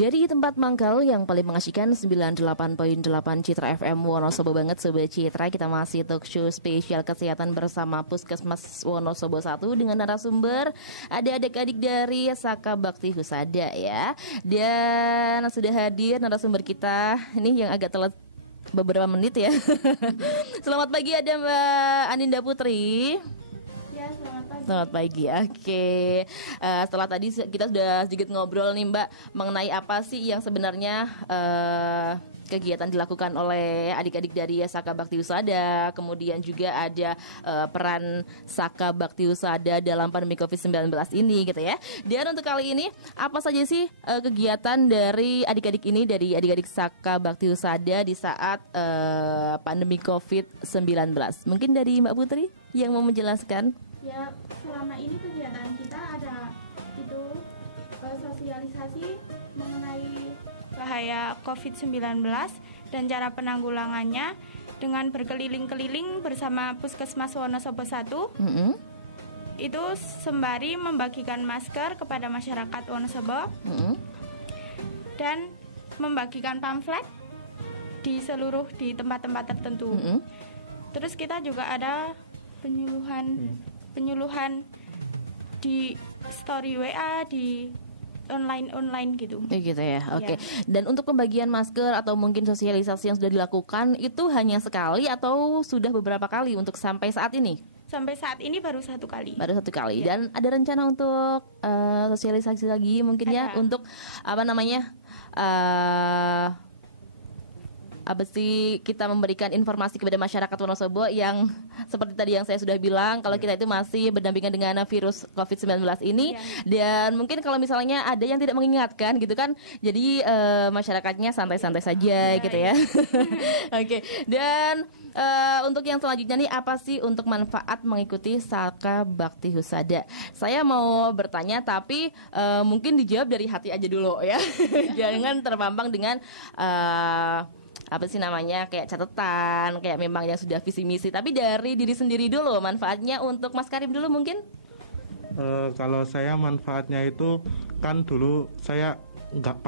Dari tempat mangkal yang paling mengasihkan 98.8 Citra FM Wonosobo banget Sobat Citra. Kita masih talk show spesial kesehatan bersama Puskesmas Wonosobo 1 dengan narasumber ada adik-adik dari Saka Bakti Husada ya. Dan sudah hadir narasumber kita ini yang agak telat beberapa menit ya. Selamat pagi, ada Mbak Aninda Putri. Ya, selamat pagi. Selamat pagi, oke. Setelah tadi kita sudah sedikit ngobrol nih Mbak mengenai apa sih yang sebenarnya kegiatan dilakukan oleh adik-adik dari Saka Bakti Husada. Kemudian juga ada peran Saka Bakti Husada dalam pandemi COVID-19 ini gitu ya. Dan untuk kali ini apa saja sih kegiatan dari adik-adik ini, dari adik-adik Saka Bakti Husada di saat pandemi COVID-19? Mungkin dari Mbak Putri yang mau menjelaskan. Ya, selama ini kegiatan kita ada itu sosialisasi mengenai bahaya COVID-19 dan cara penanggulangannya dengan berkeliling-keliling bersama Puskesmas Wonosobo 1. Itu sembari membagikan masker kepada masyarakat Wonosobo dan membagikan pamflet di tempat-tempat tertentu. Terus kita juga ada penyuluhan di story WA, di online gitu. Gitu ya, oke. Dan untuk pembagian masker atau mungkin sosialisasi yang sudah dilakukan itu hanya sekali atau sudah beberapa kali untuk sampai saat ini? Sampai saat ini baru satu kali. Baru satu kali. Dan ada rencana untuk sosialisasi lagi mungkin ya untuk apa namanya? Apa sih kita memberikan informasi kepada masyarakat Wonosobo yang seperti tadi yang saya sudah bilang, kalau kita itu masih berdampingan dengan virus COVID-19 ini. Dan mungkin kalau misalnya ada yang tidak mengingatkan gitu kan, jadi masyarakatnya santai-santai saja gitu ya. Oke. Dan untuk yang selanjutnya nih, apa sih untuk manfaat mengikuti Saka Bakti Husada? Saya mau bertanya tapi mungkin dijawab dari hati aja dulu ya. Jangan terpampang dengan apa sih namanya, kayak catatan, kayak memang yang sudah visi misi. Tapi dari diri sendiri dulu, manfaatnya untuk Mas Karim dulu mungkin. Kalau saya manfaatnya itu kan dulu saya nggak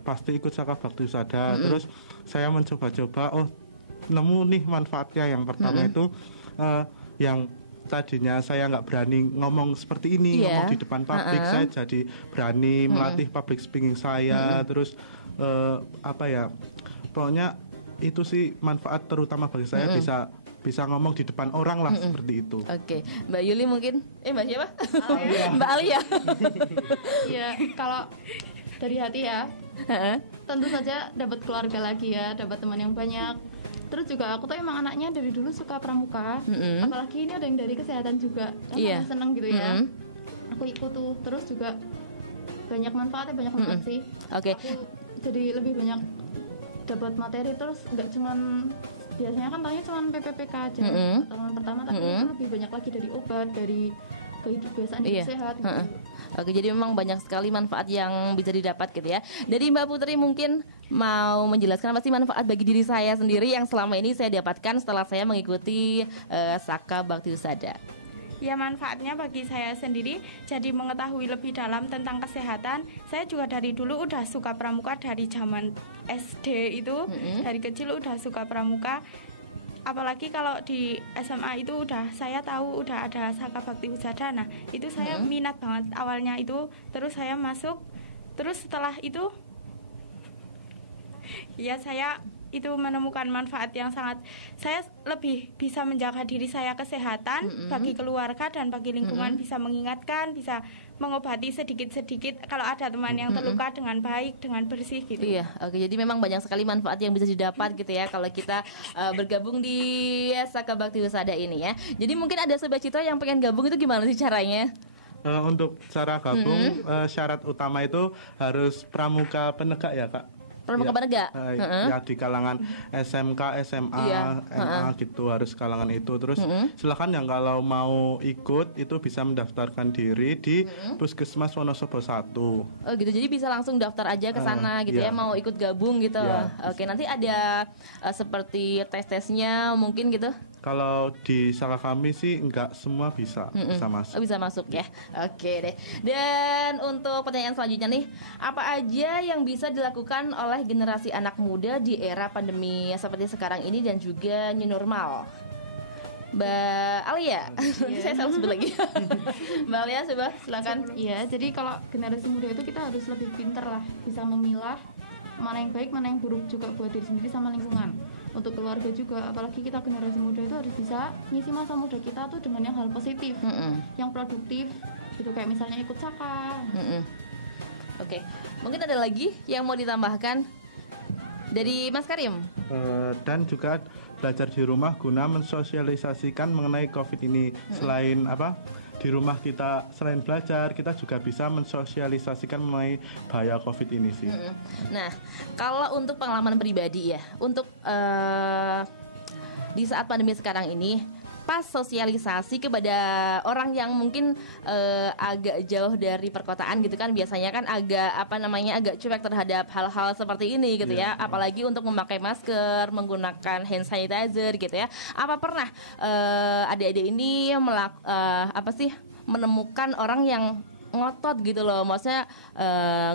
pasti ikut Saka Bakti Husada. Terus saya mencoba-coba, nemu nih manfaatnya. Yang pertama itu yang tadinya saya nggak berani ngomong seperti ini, ngomong di depan publik, saya jadi berani melatih public speaking saya. Terus pokoknya itu sih manfaat terutama bagi saya, bisa ngomong di depan orang lah, seperti itu. Oke. Mbak Yuli mungkin, Mbak siapa? Mbak Alia. Ya, kalau dari hati ya, tentu saja dapat keluarga lagi ya, dapat teman yang banyak. Terus juga aku tuh emang anaknya dari dulu suka pramuka, apalagi ini ada yang dari kesehatan juga, seneng gitu ya. Aku ikut tuh, terus juga banyak manfaatnya, banyak banget sih. Oke. Aku jadi lebih banyak dapat materi, terus nggak cuman biasanya kan tanya cuman PPPK aja pertemuan pertama, tapi itu lebih banyak lagi dari obat, dari kebiasaan hidup sehat gitu. Oke, jadi memang banyak sekali manfaat yang bisa didapat gitu ya. Dari Mbak Putri mungkin mau menjelaskan apa sih manfaat bagi diri saya sendiri yang selama ini saya dapatkan setelah saya mengikuti Saka Bakti Husada. Ya, manfaatnya bagi saya sendiri jadi mengetahui lebih dalam tentang kesehatan. Saya juga dari dulu udah suka pramuka, dari zaman SD itu, dari kecil udah suka pramuka. Apalagi kalau di SMA itu saya tahu udah ada Saka Bakti Husada. Nah, itu saya minat banget awalnya itu. Terus saya masuk, terus setelah itu ya saya itu menemukan manfaat yang sangat, saya lebih bisa menjaga diri saya kesehatan, bagi keluarga dan bagi lingkungan, bisa mengingatkan, bisa mengobati sedikit-sedikit kalau ada teman yang terluka dengan baik, dengan bersih gitu. Iya, oke. Jadi memang banyak sekali manfaat yang bisa didapat gitu ya kalau kita bergabung di Saka Bakti Husada ini ya. Jadi mungkin ada Sobat Citra yang pengen gabung, itu gimana sih caranya? Untuk cara gabung, syarat utama itu harus pramuka penegak ya Kak. Pramuka penegak? Ya, di kalangan SMK, SMA, MA gitu, harus kalangan itu. Terus silakan yang kalau mau ikut itu bisa mendaftarkan diri di Puskesmas Wonosobo 1. Oh gitu, jadi bisa langsung daftar aja ke sana gitu ya, mau ikut gabung gitu. Oke, nanti ada seperti tes-tesnya mungkin gitu. Kalau di Saka kami sih enggak semua bisa masuk. Bisa masuk ya. Oke deh. Dan untuk pertanyaan selanjutnya nih, apa aja yang bisa dilakukan oleh generasi anak muda di era pandemi seperti sekarang ini dan juga new normal? Mbak Alia, saya salah sebut lagi. Mbak Alia, coba silakan. Iya, jadi kalau generasi muda itu kita harus lebih pinter lah, bisa memilah mana yang baik, mana yang buruk juga buat diri sendiri sama lingkungan. Untuk keluarga juga, apalagi kita generasi muda itu harus bisa ngisi masa muda kita tuh dengan yang hal positif, yang produktif, gitu kayak misalnya ikut Saka. Oke, mungkin ada lagi yang mau ditambahkan dari Mas Karim? Dan juga belajar di rumah guna mensosialisasikan mengenai COVID ini. Selain di rumah kita, selain belajar, kita juga bisa mensosialisasikan mengenai bahaya COVID ini sih. Nah, kalau untuk pengalaman pribadi ya, untuk di saat pandemi sekarang ini, pas sosialisasi kepada orang yang mungkin agak jauh dari perkotaan gitu kan, biasanya kan agak cuek terhadap hal-hal seperti ini gitu ya, apalagi untuk memakai masker, menggunakan hand sanitizer gitu ya. Apa pernah adik-adik ini menemukan orang yang ngotot gitu loh, maksudnya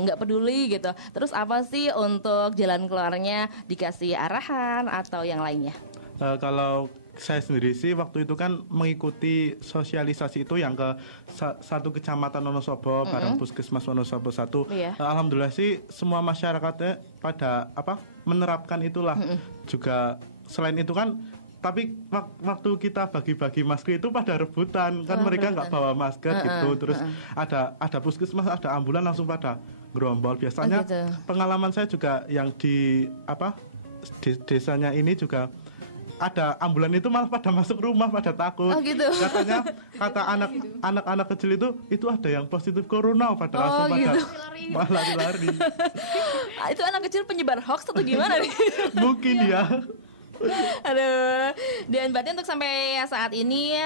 nggak peduli gitu, terus apa sih untuk jalan keluarnya, dikasih arahan atau yang lainnya? Kalau saya sendiri sih waktu itu kan mengikuti sosialisasi itu yang ke satu kecamatan Wonosobo bareng Puskesmas Wonosobo 1. Alhamdulillah sih semua masyarakatnya pada menerapkan itulah. Juga selain itu kan, tapi waktu kita bagi-bagi masker itu pada rebutan kan, mereka nggak bawa masker gitu. Terus ada puskesmas, ada ambulan langsung pada gerombol. Biasanya pengalaman saya juga yang di desanya ini juga ada ambulan itu malah pada masuk rumah, pada takut. Katanya, kata anak-anak kecil itu ada yang positif corona, pada langsung pada lari-lari. Itu anak kecil penyebar hoax atau gimana nih? Mungkin ya. Aduh. Dan berarti untuk sampai saat ini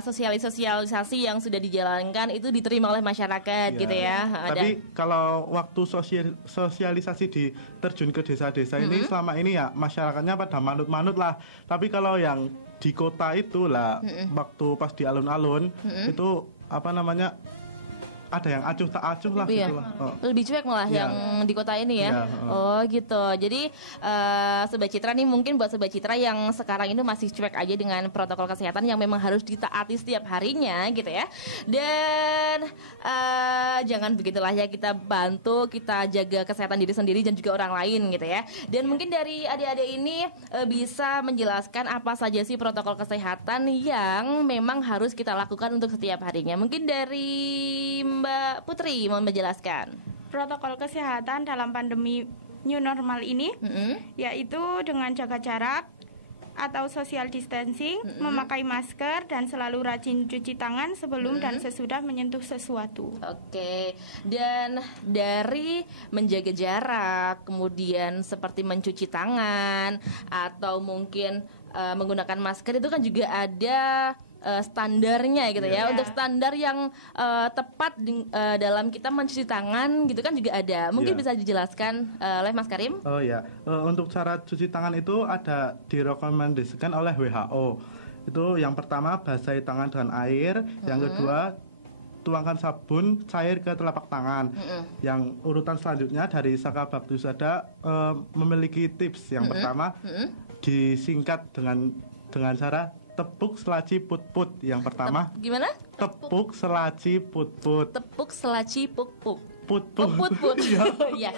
sosialisasi yang sudah dijalankan itu diterima oleh masyarakat gitu ya. Tapi kalau waktu sosialisasi terjun ke desa-desa ini selama ini ya masyarakatnya pada manut-manut lah. Tapi kalau yang di kota itu lah, waktu pas di alun-alun itu ada yang acuh tak acuh lah gitu lah. Lebih cuek malah yang di kota ini ya. Oh gitu. Jadi Sobat Citra nih, mungkin buat Sobat Citra yang sekarang ini masih cuek aja dengan protokol kesehatan yang memang harus ditaati setiap harinya gitu ya. Dan jangan begitulah ya, kita bantu, kita jaga kesehatan diri sendiri dan juga orang lain gitu ya. Dan mungkin dari adik-adik ini bisa menjelaskan apa saja sih protokol kesehatan yang memang harus kita lakukan untuk setiap harinya. Mungkin dari Mbak Putri mau menjelaskan protokol kesehatan dalam pandemi new normal ini, yaitu dengan jaga jarak atau social distancing, memakai masker, dan selalu rajin cuci tangan sebelum dan sesudah menyentuh sesuatu. Oke, dan dari menjaga jarak, kemudian seperti mencuci tangan atau mungkin menggunakan masker, itu kan juga ada standarnya gitu ya. Untuk standar yang tepat dalam kita mencuci tangan gitu kan juga ada. Mungkin bisa dijelaskan oleh Mas Karim? Oh ya, untuk cara cuci tangan itu ada direkomendasikan oleh WHO. Itu yang pertama, basahi tangan dengan air. Yang kedua, tuangkan sabun cair ke telapak tangan. Yang urutan selanjutnya dari Saka Bakti Usada memiliki tips. Yang pertama, disingkat dengan cara tepuk selaci put-put. Yang pertama, gimana? Tepuk selaci put-put. Tepuk selaci put-put. Put-put. Ya.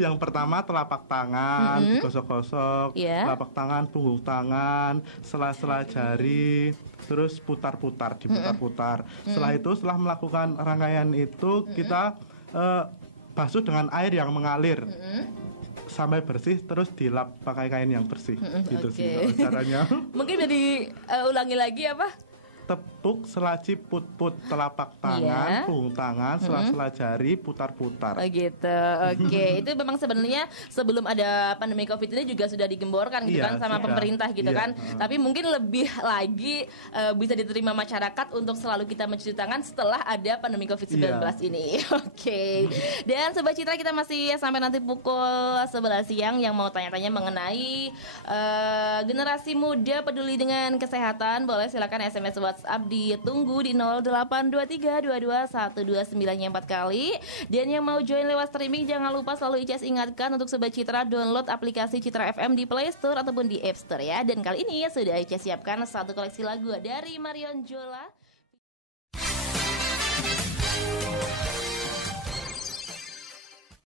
Yang pertama telapak tangan, digosok-gosok, telapak tangan, punggung tangan, sela-sela jari, terus putar-putar, diputar-putar. Setelah itu, setelah melakukan rangkaian itu, kita basuh dengan air yang mengalir sampai bersih, terus dilap pakai kain yang bersih. Gitu sih caranya. Mungkin jadi ulangi lagi apa? tepuk, selaci, put-put, telapak tangan, punggung tangan, sela-sela jari, putar-putar. Oh gitu, oke. Itu memang sebenarnya sebelum ada pandemi COVID ini juga sudah digemborkan gitu kan sama pemerintah gitu kan. Tapi mungkin lebih lagi bisa diterima masyarakat untuk selalu kita mencuci tangan setelah ada pandemi COVID-19 ini. Oke. Dan Sobat Citra, kita masih sampai nanti pukul 11 siang yang mau tanya-tanya mengenai generasi muda peduli dengan kesehatan. Boleh silakan SMS WhatsApp ditunggu di 0823221229 4 kali. Dan yang mau join lewat streaming jangan lupa selalu Icas ingatkan untuk Sobat Citra download aplikasi Citra FM di Play Store ataupun di App Store ya. Dan kali ini sudah Icas siapkan satu koleksi lagu dari Marion Jola.